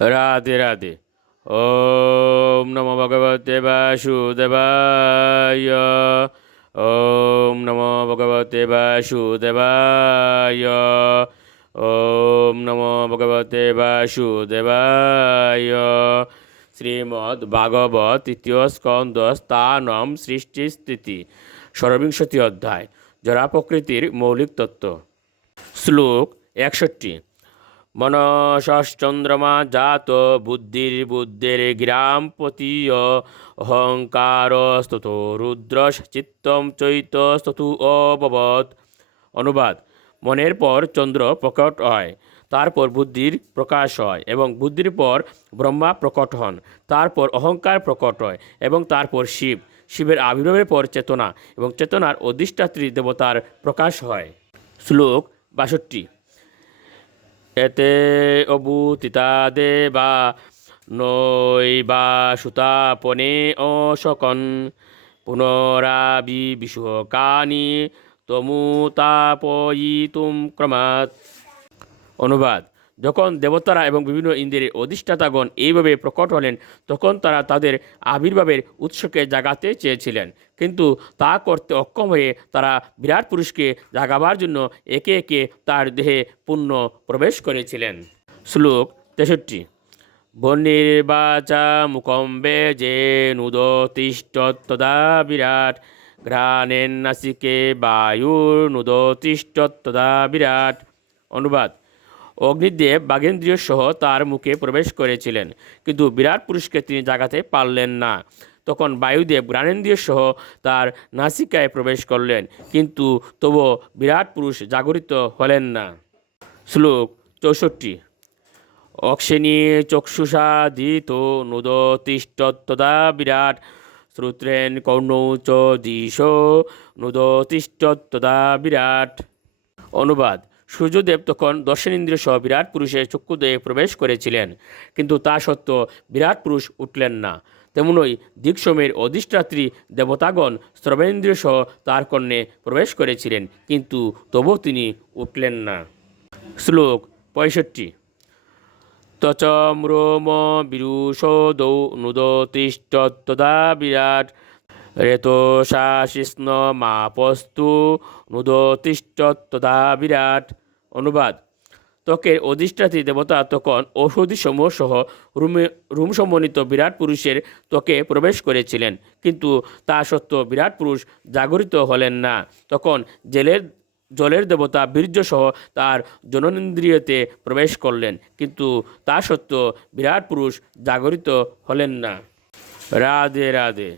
রাধে রাধে। ওম নমো ভগবতে বাসুদেবায়। ওম নমো ভগবতে বাসুদেবায়। ওম নমো ভগবতে বাসুদেবায়। শ্রীমদ্ ভাগবত তৃতীয় স্কন্দ স্থানম সৃষ্টি স্থিতি ষড়বিংশতি অধ্যায় জরা প্রকৃতির মৌলিক তত্ত্ব। শ্লোক 61। মনসশ্চন্দ্রমা জাত বুদ্ধির গিরাম পতীয় অহংকার স্ততো রুদ্রশ চিত্তম চৈত স্ততু অববৎ। অনুবাদ: মনের পর চন্দ্র প্রকট হয়, তারপর বুদ্ধির প্রকাশ হয় এবং বুদ্ধির পর ব্রহ্মা প্রকট হন, তারপর অহংকার প্রকট হয় এবং তারপর শিব। শিবের আবির্ভাবের পর চেতনা এবং চেতনার অধিষ্ঠাত্রী দেবতার প্রকাশ হয়। শ্লোক 62। এতে অভূতিতা দেবা নৈবা সুতাপনে অশকন পুনরাবিবিষকানি তমুতাপয়িতুম ক্রমাৎ। অনুবাদ: যখন দেবতারা এবং বিভিন্ন ইন্দ্রিয়ের অধিষ্ঠাতাগণ এইভাবে প্রকট হলেন, তখন তারা তাদের আবির্ভাবের উৎসকে জাগাতে চেয়েছিলেন, কিন্তু তা করতে অক্ষম হয়ে তারা বিরাট পুরুষকে জাগাবার জন্য একে একে তার দেহে পুণ্য প্রবেশ করেছিলেন। শ্লোক 63। বন্নির্বাচা মুখম বেজে নুদতিষ্ঠত্তদা বিরাট ঘ্রাণেন্নাসিকে বায়ুর্নুদতিষ্ঠত্তদা বিরাট। অনুবাদ: অগ্নিদেব বাঘেন্দ্রিয় সহ তার মুখে প্রবেশ করেছিলেন, কিন্তু বিরাট পুরুষকে তিনি জাগাতে পারলেন না। তখন বায়ুদেব ঘ্রাণেন্দ্রিয় সহ তার নাসিকায় প্রবেশ করলেন, কিন্তু তবুও বিরাট পুরুষ জাগরিত হলেন না। শ্লোক 64। অক্ষিণী চক্ষুষা দিত নুদতিষ্ঠত্তদা বিরাট শ্রুত্রেণ কর্ণৌ চ দিশো নুদতিষ্ঠত্তদা বিরাট। অনুবাদ: সূর্যদেব তখন দর্শনেন্দ্রিয় সহ বিরাট পুরুষের চক্ষুদয়ে প্রবেশ করেছিলেন, কিন্তু তা সত্ত্বেও বিরাট পুরুষ উঠলেন না। তেমনই দিকসময়ের অধিষ্ঠাত্রী দেবতাগণ শ্রবণেন্দ্রিয় সহ তার কর্ণে প্রবেশ করেছিলেন, কিন্তু তবুও তিনি উঠলেন না। শ্লোক 65। তচম্রোম বিরুষোদৌ নুদতিষ্ঠত্তদা বিরাট রেতোষাশিষ্ণ মাপস্তু নুদতিষ্ঠত্তদা বিরাট। অনুবাদ: ত্বকের অধিষ্ঠাত্রী দেবতা তখন ঔষধি সমূহ সহ রূম সমন্বিত বিরাট পুরুষের ত্বকে প্রবেশ করেছিলেন, কিন্তু তা সত্ত্বেও বিরাট পুরুষ জাগরিত হলেন না। তখন জলের দেবতা বীর্য সহ তার জননেন্দ্রিয়তে প্রবেশ করলেন, কিন্তু তা সত্ত্বেও বিরাট পুরুষ জাগরিত হলেন না। রাধে রাধে।